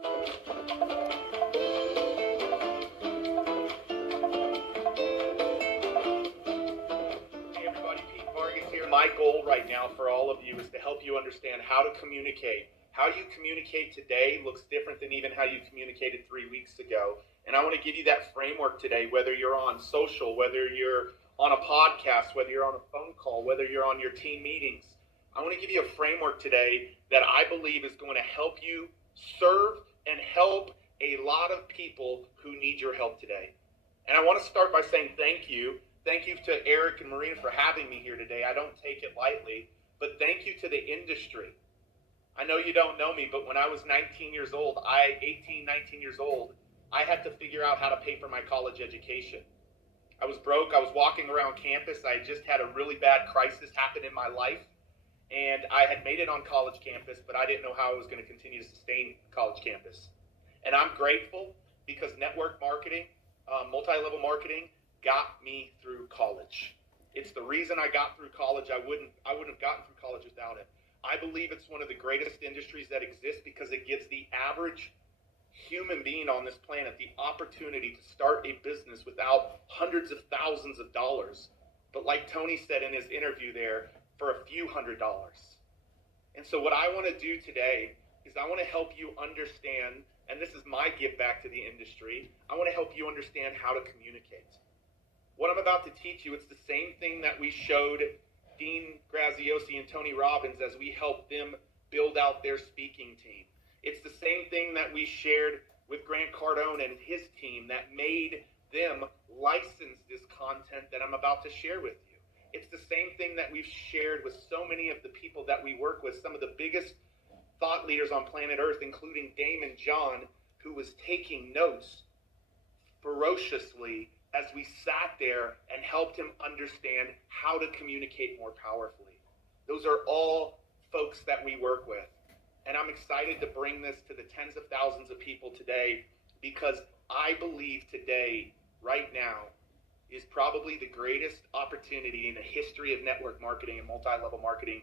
Everybody, Pete Vargas here. My goal right now for all of you is to help you understand how to communicate. How you communicate today looks different than even how you communicated 3 weeks ago. And I want to give you that framework today, whether you're on social, whether you're on a podcast, whether you're on a phone call, whether you're on your team meetings. I want to give you a framework today that I believe is going to help you serve and help a lot of people who need your help today. And I want to start by saying thank you. Thank you to Eric and Marina for having me here today. I don't take it lightly, but thank you to the industry. I know you don't know me, but when I was 19 years old, 19 years old, I had to figure out how to pay for my college education. I was broke. I was walking around campus. I just had a really bad crisis happen in my life, and I had made it on college campus, but I didn't know how I was going to continue to sustain college campus. And I'm grateful because network marketing, multi-level marketing, got me through college. It's the reason I got through college. I wouldn't have gotten through college without it. I believe it's one of the greatest industries that exists because it gives the average human being on this planet the opportunity to start a business without hundreds of thousands of dollars, but like Tony said in his interview there, for a few $100s. And so what I want to do today is I want to help you understand, and this is my give back to the industry, I want to help you understand how to communicate. What I'm about to teach you, it's the same thing that we showed Dean Graziosi and Tony Robbins as we helped them build out their speaking team. It's the same thing that we shared with Grant Cardone and his team that made them license this content that I'm about to share with you. It's the same thing that we've shared with so many of the people that we work with, some of the biggest thought leaders on planet Earth, including Damon John, who was taking notes ferociously as we sat there and helped him understand how to communicate more powerfully. Those are all folks that we work with. And I'm excited to bring this to the tens of thousands of people today because I believe today, right now, is probably the greatest opportunity in the history of network marketing and multi-level marketing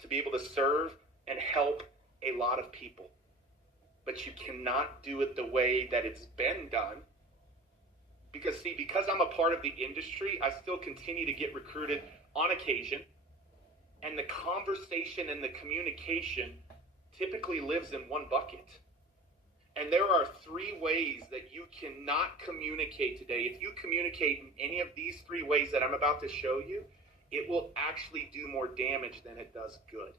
to be able to serve and help a lot of people. But you cannot do it the way that it's been done. Because I'm a part of the industry, I still continue to get recruited on occasion. And the conversation and the communication typically lives in one bucket. And there are 3 ways that you cannot communicate today. If you communicate in any of these 3 ways that I'm about to show you, it will actually do more damage than it does good.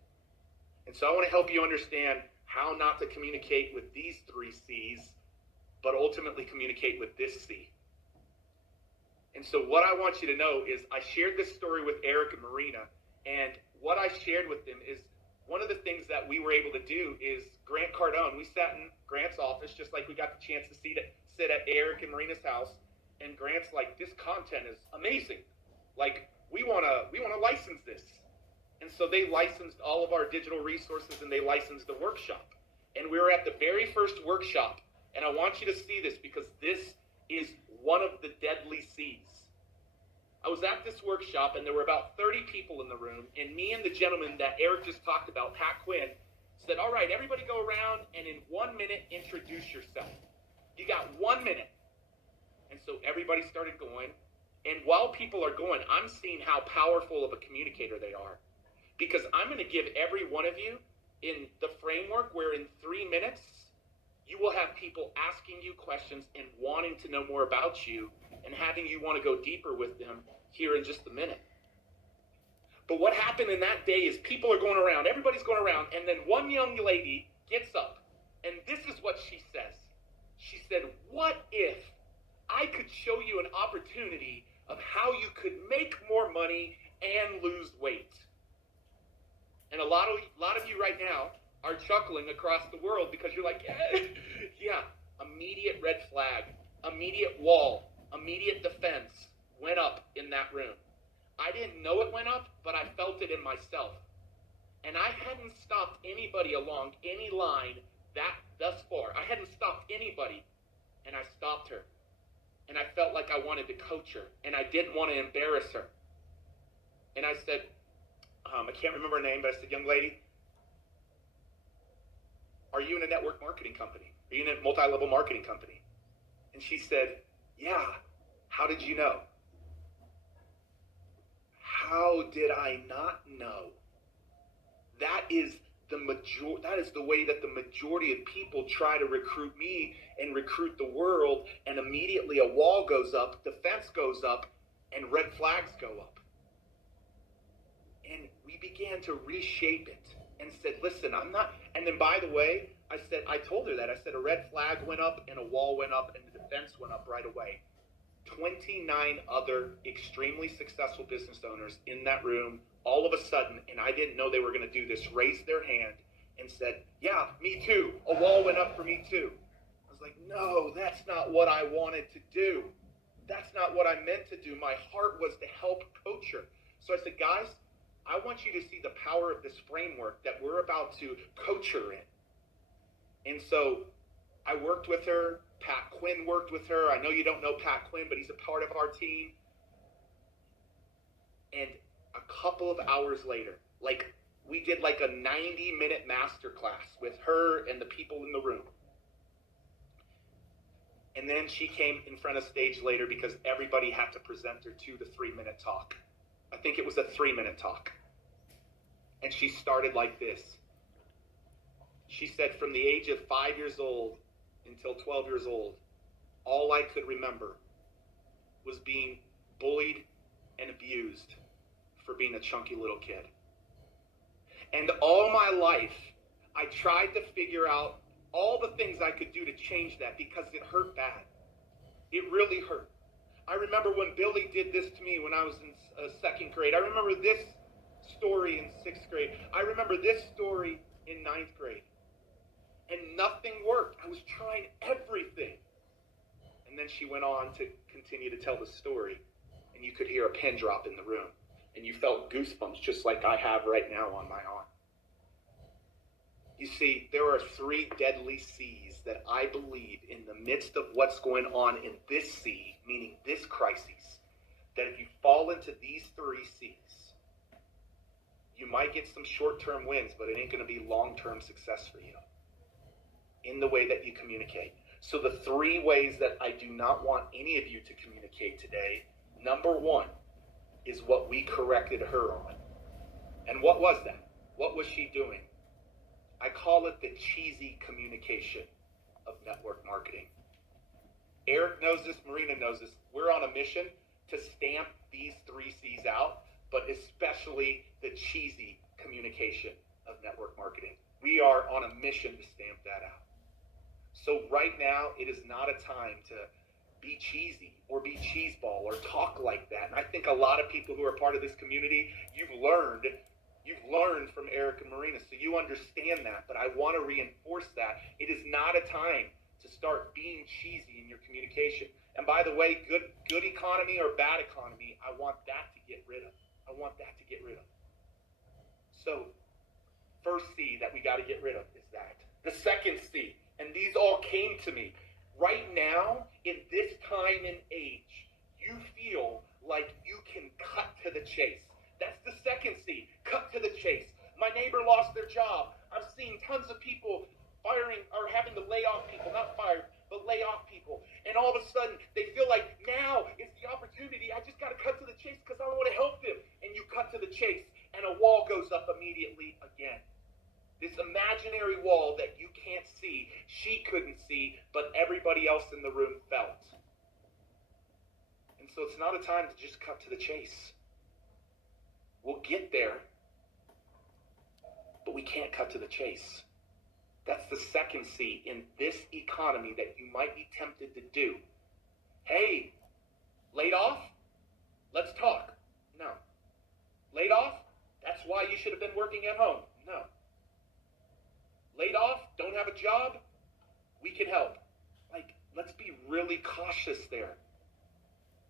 And so I want to help you understand how not to communicate with these 3 C's, but ultimately communicate with this C. And so what I want you to know is I shared this story with Eric and Marina, and what I shared with them is one of the things that we were able to do is Grant Cardone, we sat in Grant's office just like we got the chance to sit at Eric and Marina's house, and Grant's like, this content is amazing. Like, we wanna license this. And so they licensed all of our digital resources and they licensed the workshop. And we were at the very first workshop, and I want you to see this because this is one of the deadly C's. I was at this workshop and there were about 30 people in the room, and me and the gentleman that Eric just talked about, Pat Quinn, said, all right, everybody go around and in 1 minute introduce yourself. You got 1 minute. And so everybody started going, and while people are going, I'm seeing how powerful of a communicator they are. Because I'm going to give every one of you in the framework where in 3 minutes, you will have people asking you questions and wanting to know more about you and having you want to go deeper with them here in just a minute. But what happened in that day is people are going around, everybody's going around, and then one young lady gets up, and this is what she says. She said, what if I could show you an opportunity of how you could make more money and lose weight? And a lot of you right now are chuckling across the world because you're like, yeah, immediate red flag, immediate wall, immediate defense went up in that room. I didn't know it went up, but I felt it in myself. And I hadn't stopped anybody along any line thus far. I hadn't stopped anybody, and I stopped her. And I felt like I wanted to coach her, and I didn't want to embarrass her. And I said, I can't remember her name, but I said, young lady, are you in a network marketing company? Are you in a multi-level marketing company? And she said, yeah. How did you know? How did I not know? That is the way that the majority of people try to recruit me and recruit the world, and immediately a wall goes up, the fence goes up, and red flags go up. And we began to reshape it and said, listen, I'm not, and then by the way, I told her that, I said a red flag went up and a wall went up and the defense went up right away. 29 other extremely successful business owners in that room, all of a sudden, and I didn't know they were going to do this, raised their hand and said, yeah, me too. A wall went up for me too. I was like, no, that's not what I wanted to do. That's not what I meant to do. My heart was to help coach her. So I said, guys, I want you to see the power of this framework that we're about to coach her in. And so I worked with her. Pat Quinn worked with her. I know you don't know Pat Quinn, but he's a part of our team. And a couple of hours later, we did like a 90-minute masterclass with her and the people in the room. And then she came in front of stage later because everybody had to present their 2 to 3 minute talk. I think it was a 3-minute talk. And she started like this. She said, from the age of 5 years old until 12 years old, all I could remember was being bullied and abused for being a chunky little kid. And all my life, I tried to figure out all the things I could do to change that because it hurt bad. It really hurt. I remember when Billy did this to me when I was in second grade. I remember this story in 6th grade. I remember this story in 9th grade. And nothing worked. I was trying everything. And then she went on to continue to tell the story. And you could hear a pin drop in the room. And you felt goosebumps just like I have right now on my arm. You see, there are 3 deadly C's that I believe in the midst of what's going on in this C, meaning this crisis, that if you fall into these 3 C's, you might get some short-term wins, but it ain't going to be long-term success for you in the way that you communicate. So the 3 ways that I do not want any of you to communicate today, number 1 is what we corrected her on. And what was that? What was she doing? I call it the cheesy communication of network marketing. Eric knows this, Marina knows this. We're on a mission to stamp these 3 C's out, but especially the cheesy communication of network marketing. We are on a mission to stamp that out. So right now, it is not a time to be cheesy or be cheeseball or talk like that. And I think a lot of people who are part of this community, you've learned from Eric and Marina, so you understand that. But I want to reinforce that. It is not a time to start being cheesy in your communication. And by the way, good economy or bad economy, I want that to get rid of. I want that to get rid of. So, first C that we got to get rid of is that. The second C, and these all came to me. Right now, in this time and age, you feel like you can cut to the chase. That's the second C, cut to the chase. My neighbor lost their job. I'm seeing tons of people firing or having to lay off people, not fire, but lay off people. And all of a sudden, they feel like now is the opportunity. I just got to cut to the chase because I want to help them. And you cut to the chase, and a wall goes up immediately again. This imaginary wall that you can't see, she couldn't see, but everybody else in the room felt. And so it's not a time to just cut to the chase. We'll get there, but we can't cut to the chase. That's the second C in this economy that you might be tempted to do. Hey, laid off? Let's talk. No. Laid off? That's why you should have been working at home. No. Laid off? Don't have a job? We can help. Let's be really cautious there.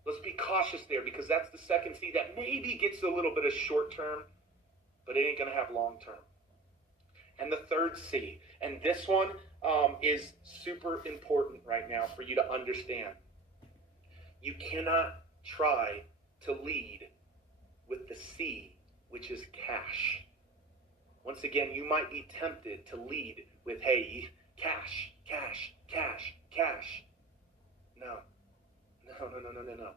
Let's be cautious there because that's the second C that maybe gets a little bit of short term, but it ain't going to have long term. And the third C, and this one is super important right now for you to understand. You cannot try to lead with the C, which is cash. Once again, you might be tempted to lead with, hey, cash, cash, cash, cash. No. No, no, no, no, no, no.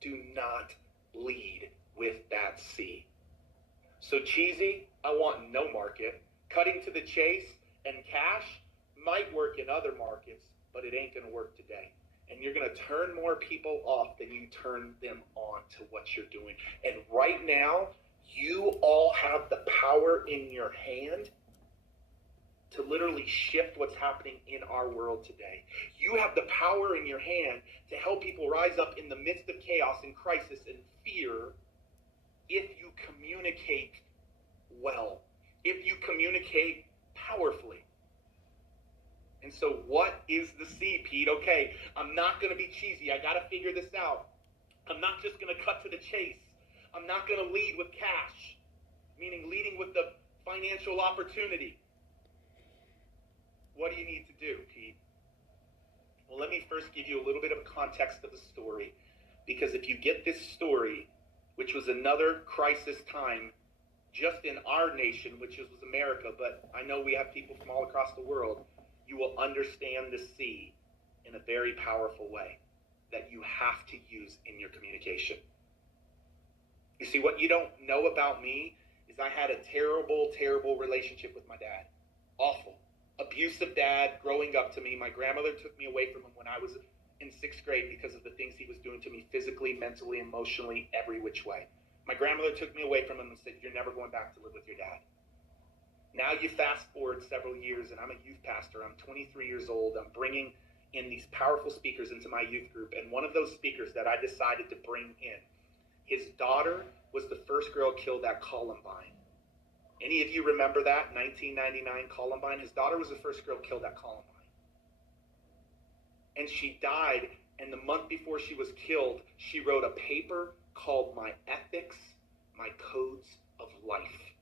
Do not lead with that C. So cheesy, I want no market. Cutting to the chase and cash might work in other markets, but it ain't going to work today. And you're going to turn more people off than you turn them on to what you're doing. And right now, you all have the power in your hand to literally shift what's happening in our world today. You have the power in your hand to help people rise up in the midst of chaos and crisis and fear if you communicate well, if you communicate powerfully. And so what is the C, Pete? Okay, I'm not going to be cheesy. I got to figure this out. I'm not just going to cut to the chase. I'm not going to lead with cash, meaning leading with the financial opportunity. What do you need to do, Pete? Well, let me first give you a little bit of context of the story, because if you get this story, which was another crisis time just in our nation, which was America, but I know we have people from all across the world, you will understand the C in a very powerful way that you have to use in your communication. You see, what you don't know about me is I had a terrible, terrible relationship with my dad. Awful. Abusive dad growing up to me. My grandmother took me away from him when I was in 6th grade because of the things he was doing to me physically, mentally, emotionally, every which way. My grandmother took me away from him and said, "You're never going back to live with your dad." Now you fast forward several years and I'm a youth pastor. I'm 23 years old. I'm bringing in these powerful speakers into my youth group. And one of those speakers that I decided to bring in, his daughter was the first girl killed at Columbine. Any of you remember that? 1999 Columbine? His daughter was the first girl killed at Columbine. And she died, and the month before she was killed, she wrote a paper called My Ethics, My Codes of Life.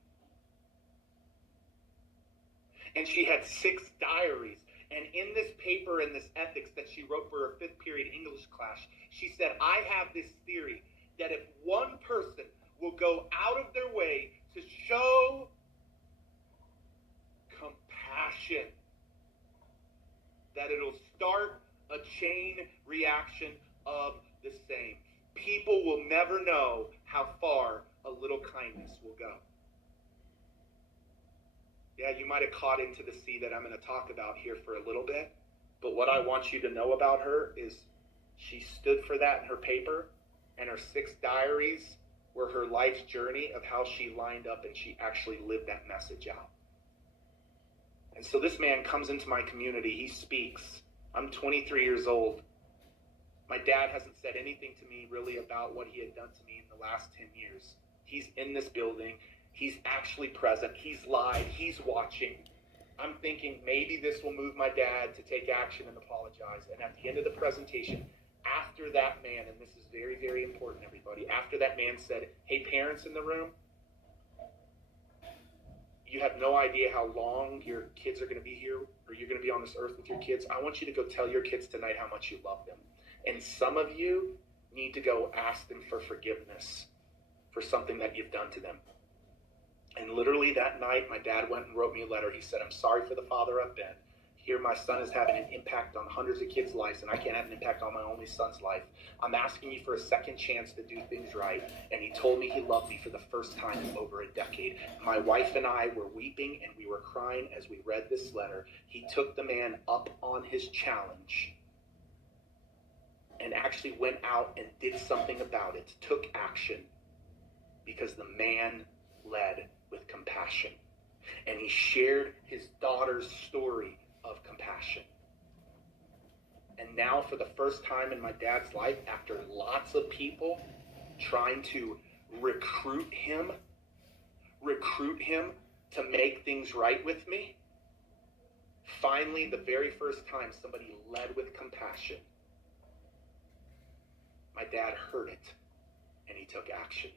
And she had 6 diaries. And in this paper and this ethics that she wrote for her 5th period English class, she said, I have this theory that if one person will go out of their way to show compassion, that it'll start a chain reaction of the same. People will never know how far a little kindness will go. Yeah, you might have caught into the C that I'm going to talk about here for a little bit, but what I want you to know about her is she stood for that in her paper, and her 6 diaries were her life's journey of how she lined up and she actually lived that message out. And so this man comes into my community, he speaks. I'm 23 years old. My dad hasn't said anything to me really about what he had done to me in the last 10 years. He's in this building. He's actually present. He's live. He's watching. I'm thinking maybe this will move my dad to take action and apologize. And at the end of the presentation, after that man, and this is very, very important, everybody, after that man said, hey, parents in the room, you have no idea how long your kids are going to be here, or you're going to be on this earth with your kids. I want you to go tell your kids tonight how much you love them. And some of you need to go ask them for forgiveness for something that you've done to them. And literally that night, my dad went and wrote me a letter. He said, I'm sorry for the father I've been. Here my son is having an impact on hundreds of kids' lives, and I can't have an impact on my only son's life. I'm asking you for a second chance to do things right. And he told me he loved me for the first time in over a decade. My wife and I were weeping and we were crying as we read this letter. He took the man up on his challenge and actually went out and did something about it, took action, because the man led with compassion. And he shared his daughter's story of compassion. And now for the first time in my dad's life, after lots of people trying to recruit him to make things right with me, finally, the very first time somebody led with compassion, my dad heard it and he took action.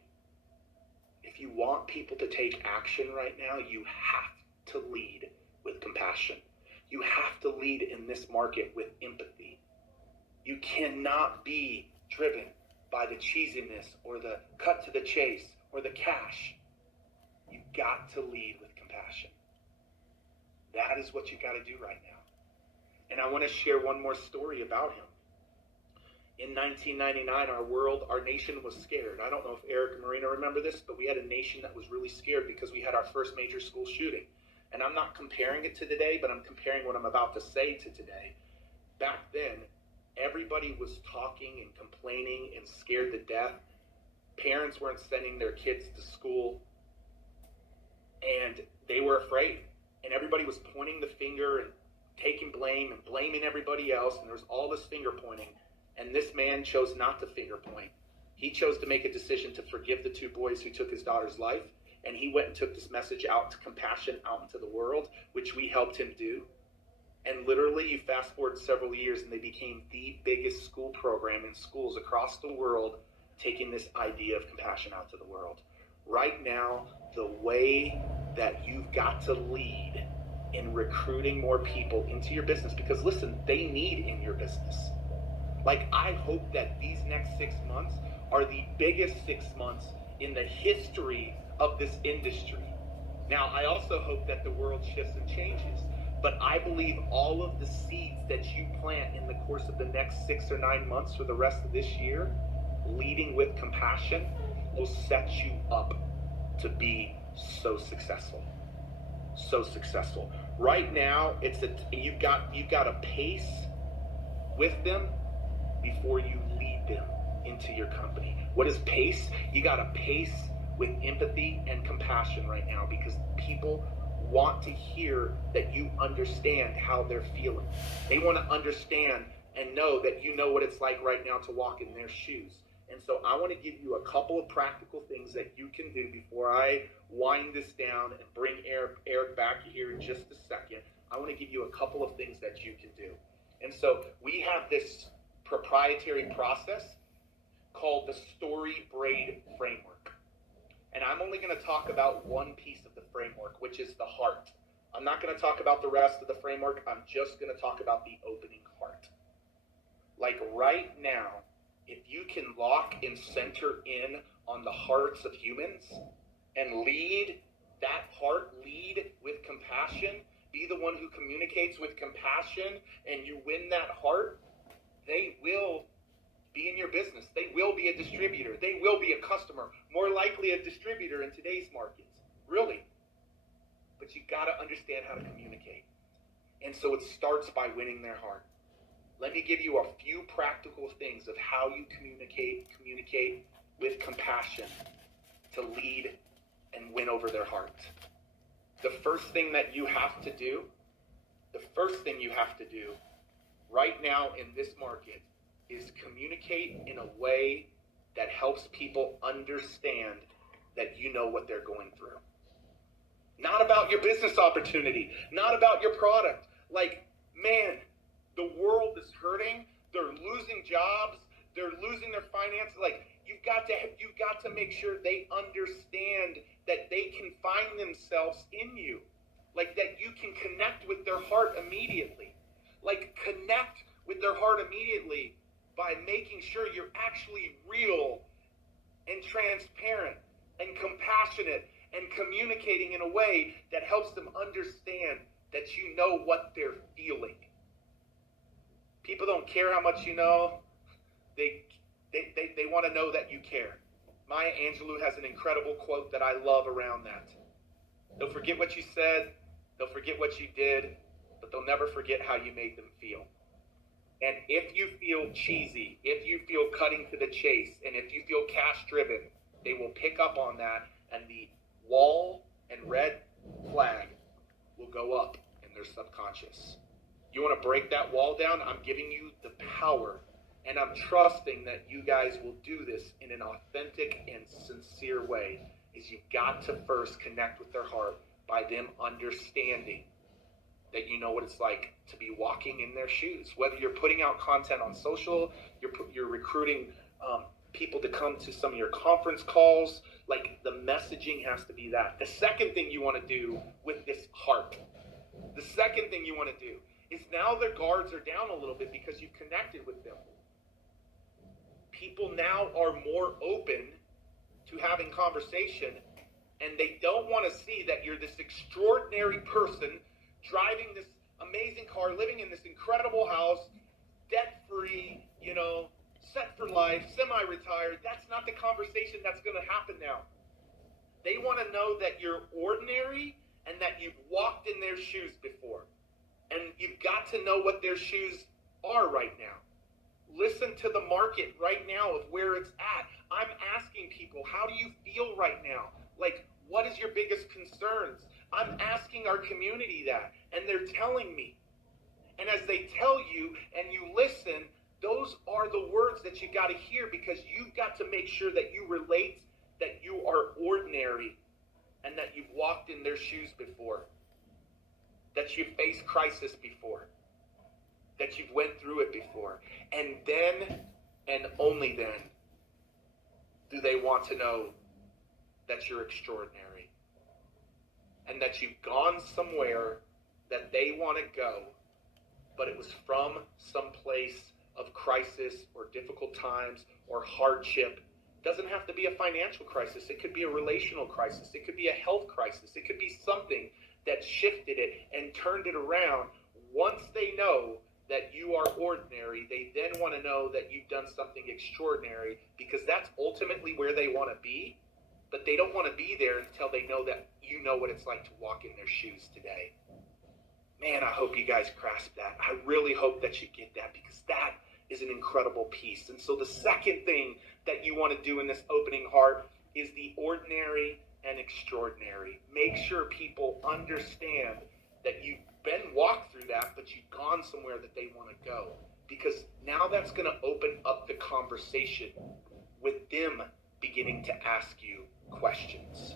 If you want people to take action right now, you have to lead with compassion. You have to lead in this market with empathy. You cannot be driven by the cheesiness or the cut to the chase or the cash. You've got to lead with compassion. That is what you got to do right now. And I want to share one more story about him. In 1999, our nation was scared. I don't know if Eric and Marina remember this, but we had a nation that was really scared because we had our first major school shooting. And I'm not comparing it to today, but I'm comparing what I'm about to say to today. Back then, everybody was talking and complaining and scared to death. Parents weren't sending their kids to school, and they were afraid. And everybody was pointing the finger and taking blame and blaming everybody else, and there was all this finger pointing. And this man chose not to finger point. He chose to make a decision to forgive the two boys who took his daughter's life, and he went and took this message out to compassion out into the world, which we helped him do. And literally, you fast forward several years, and they became the biggest school program in schools across the world, taking this idea of compassion out to the world. Right now, the way that you've got to lead in recruiting more people into your business, because listen, they need in your business. Like, I hope that these next 6 months are the biggest 6 months in the history of this industry. Now, I also hope that the world shifts and changes, but I believe all of the seeds that you plant in the course of the next 6 or 9 months for the rest of this year, leading with compassion, will set you up to be so successful. So successful. Right now, you've got a pace with them before you lead them into your company. What is pace? You got to pace with empathy and compassion right now, because people want to hear that you understand how they're feeling. They want to understand and know that you know what it's like right now to walk in their shoes. And so I want to give you a couple of practical things that you can do before I wind this down and bring Eric back here in just a second. I want to give you a couple of things that you can do. And so we have this proprietary process called the Story Braid Framework. And I'm only going to talk about one piece of the framework, which is the heart. I'm not going to talk about the rest of the framework. I'm just going to talk about the opening heart. Like right now, if you can lock and center in on the hearts of humans and lead that heart, lead with compassion, be the one who communicates with compassion, and you win that heart, they will be in your business. They will be a distributor. They will be a customer, more likely a distributor in today's markets, really. But you got to understand how to communicate. And so it starts by winning their heart. Let me give you a few practical things of how you communicate with compassion to lead and win over their heart. The first thing you have to do right now in this market is communicate in a way that helps people understand that you know what they're going through. Not about your business opportunity, not about your product. Like, man, the world is hurting. They're losing jobs. They're losing their finances. Like, you've got to make sure they understand that they can find themselves in you. Like, that you can connect with their heart immediately. Like, connect with their heart immediately by making sure you're actually real and transparent and compassionate and communicating in a way that helps them understand that you know what they're feeling. People don't care how much you know. They want to know that you care. Maya Angelou has an incredible quote that I love around that. They'll forget what you said, they'll forget what you did, but they'll never forget how you made them feel. And if you feel cheesy, if you feel cutting to the chase, and if you feel cash driven, they will pick up on that, and the wall and red flag will go up in their subconscious. You want to break that wall down? I'm giving you the power, and I'm trusting that you guys will do this in an authentic and sincere way. Is you've got to first connect with their heart by them understanding that you know what it's like to be walking in their shoes. Whether you're putting out content on social, you're recruiting people to come to some of your conference calls, like the messaging has to be that. The second thing you want to do with this heart, is now their guards are down a little bit because you've connected with them. People now are more open to having conversation, and they don't want to see that you're this extraordinary person driving this amazing car, living in this incredible house, debt-free, set for life, semi-retired. That's not the conversation that's going to happen now. They want to know that you're ordinary and that you've walked in their shoes before. And you've got to know what their shoes are right now. Listen to the market right now of where it's at. I'm asking people, how do you feel right now? Like, what is your biggest concerns? I'm asking our community that, and they're telling me. And as they tell you and you listen, those are the words that you got to hear, because you've got to make sure that you relate that you are ordinary and that you've walked in their shoes before, that you've faced crisis before, that you've went through it before. And then, and only then, do they want to know that you're extraordinary and that you've gone somewhere that they want to go, but it was from some place of crisis or difficult times or hardship. It doesn't have to be a financial crisis. It could be a relational crisis. It could be a health crisis. It could be something that shifted it and turned it around. Once they know that you are ordinary, they then want to know that you've done something extraordinary, because that's ultimately where they want to be. But they don't want to be there until they know that you know what it's like to walk in their shoes today. Man, I hope you guys grasp that. I really hope that you get that, because that is an incredible piece. And so the second thing that you want to do in this opening heart is the ordinary and extraordinary. Make sure people understand that you've been walked through that, but you've gone somewhere that they want to go. Because now that's going to open up the conversation with them beginning to ask you questions.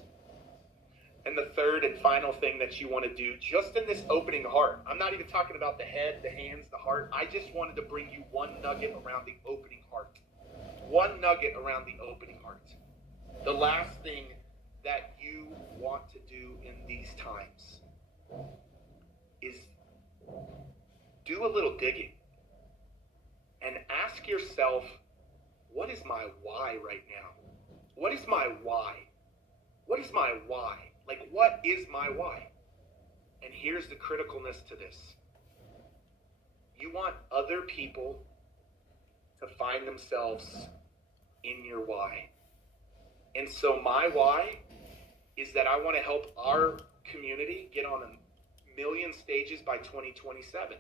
And the third and final thing that you want to do just in this opening heart, I'm not even talking about the head, the hands, the heart. I just wanted to bring you one nugget around the opening heart. One nugget around the opening heart. The last thing that you want to do in these times is do a little digging and ask yourself, what is my why right now? What is my why? What is my why? Like, what is my why? And here's the criticalness to this. You want other people to find themselves in your why. And so my why is that I want to help our community get on 1,000,000 stages by 2027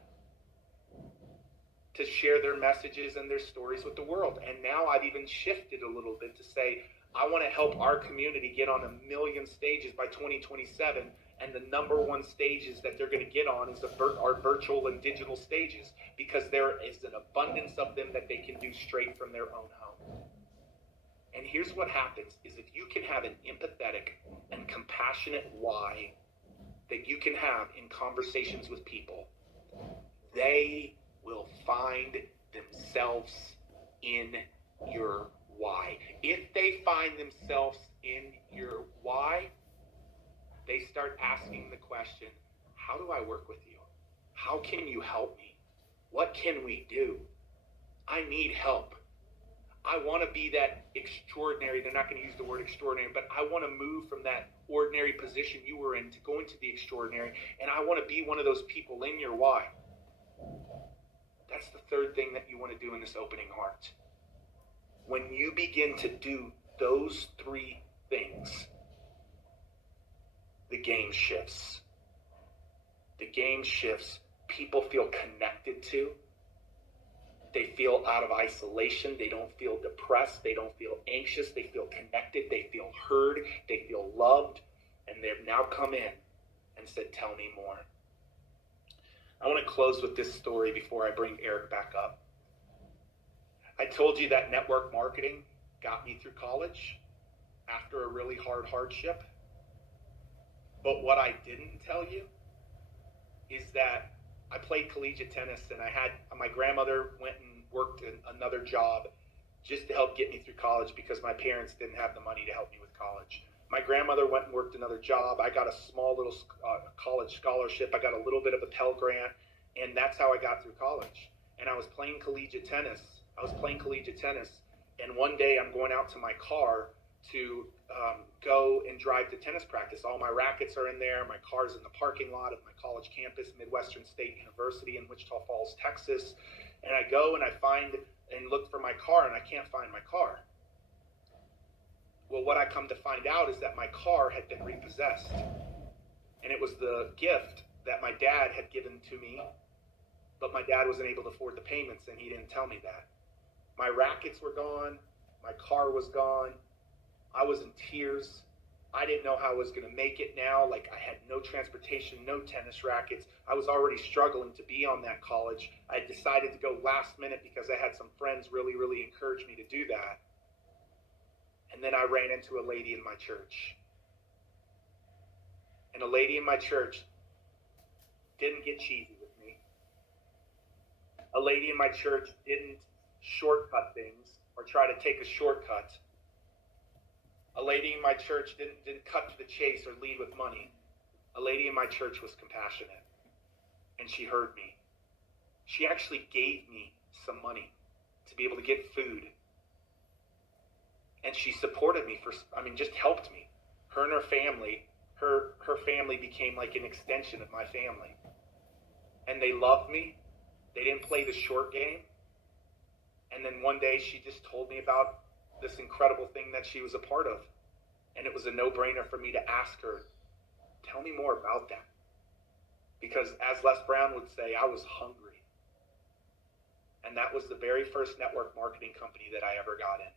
to share their messages and their stories with the world. And now I've even shifted a little bit to say, I want to help our community get on 1,000,000 stages by 2027, and the number one stages that they're going to get on is our virtual and digital stages, because there is an abundance of them that they can do straight from their own home. And here's what happens, is if you can have an empathetic and compassionate why that you can have in conversations with people, they will find themselves in your why. If they find themselves in your why, they start asking the question, how do I work with you? How can you help me? What can we do? I need help. I want to be that extraordinary. They're not going to use the word extraordinary, but I want to move from that ordinary position you were in to go into the extraordinary, and I want to be one of those people in your why. That's the third thing that you want to do in this opening heart. When you begin to do those three things, the game shifts. The game shifts. People feel connected to. They feel out of isolation. They don't feel depressed. They don't feel anxious. They feel connected. They feel heard. They feel loved. And they've now come in and said, tell me more. I want to close with this story before I bring Eric back up. I told you that network marketing got me through college after a really hard hardship. But what I didn't tell you is that I played collegiate tennis, and my grandmother went and worked another job just to help get me through college, because my parents didn't have the money to help me with college. My grandmother went and worked another job. I got a small little college scholarship. I got a little bit of a Pell Grant, and that's how I got through college. And I was playing collegiate tennis. And one day I'm going out to my car to go and drive to tennis practice. All my rackets are in there. My car's in the parking lot of my college campus, Midwestern State University in Wichita Falls, Texas. And I go and I find and look for my car, and I can't find my car. Well, what I come to find out is that my car had been repossessed. And it was the gift that my dad had given to me, but my dad wasn't able to afford the payments, and he didn't tell me that. My rackets were gone. My car was gone. I was in tears. I didn't know how I was going to make it now. Like, I had no transportation, no tennis rackets. I was already struggling to be on that college. I had decided to go last minute because I had some friends really, really encourage me to do that. And then I ran into a lady in my church. And a lady in my church didn't get cheesy with me. A lady in my church didn't shortcut things or try to take a shortcut. A lady in my church didn't cut to the chase or lead with money. A lady in my church was compassionate, and she heard me. She actually gave me some money to be able to get food. And she supported me just helped me. Her and her family, her family became like an extension of my family. And they loved me. They didn't play the short game. And then one day she just told me about this incredible thing that she was a part of. And it was a no-brainer for me to ask her, tell me more about that. Because as Les Brown would say, I was hungry. And that was the very first network marketing company that I ever got in.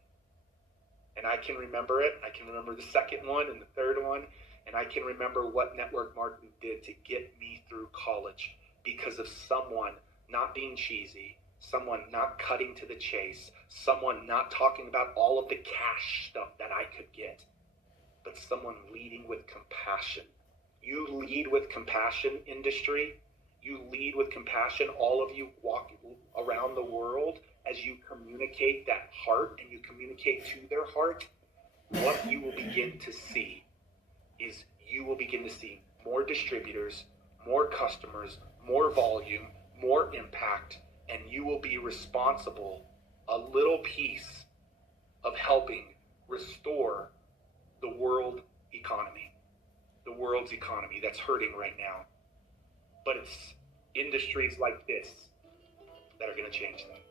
And I can remember it. I can remember the second one and the third one. And I can remember what network marketing did to get me through college because of someone not being cheesy, someone not cutting to the chase, someone not talking about all of the cash stuff that I could get, but someone leading with compassion. You lead with compassion, industry. You lead with compassion, all of you walk around the world as you communicate that heart and you communicate to their heart. What you will begin to see is you will begin to see more distributors, more customers, more volume, more impact, and you will be responsible, a little piece of helping restore the world's economy that's hurting right now. But it's industries like this that are going to change that.